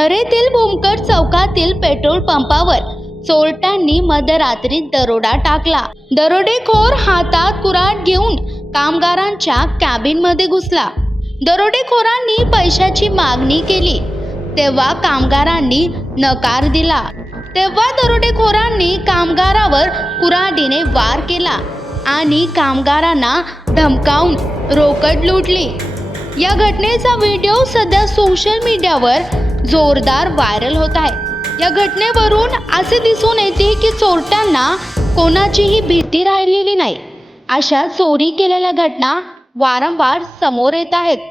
नरेतील भूमकर चौकातील पेट्रोल पंपावर चोरट्यांनी मध्यरात्री दरोडा टाकला। दरोडेखोर हातात कुऱ्हाड घेऊन कामगारांच्या कॅबिनमध्ये घुसला। दरोडेखोरांनी पैशाची मागणी केली तेव्हा कामगारांनी नकार दिला। तेव्हा दरोडेखोरांनी कामगारावर कुऱ्हाडीने वार केला आणि कामगारांना धमकावून रोकड लुटली। या घटनेचा व्हिडिओ सध्या सोशल मीडियावर जोरदार व्हायरल होत आहे। या घटनेवरून असे दिसून येते की चोरट्यांना कोणाचीही भीती राहिलेली नाही। अशा चोरी केलेल्या घटना वारंवार समोर येत आहेत।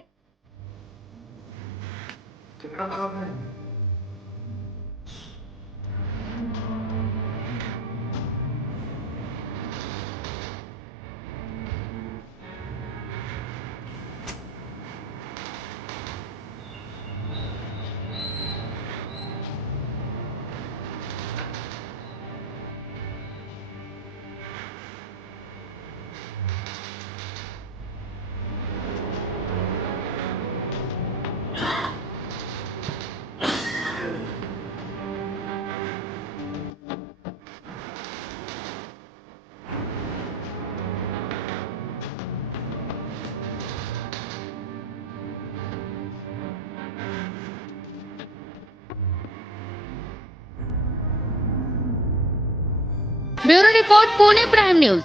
Bureau report, Pune prime news.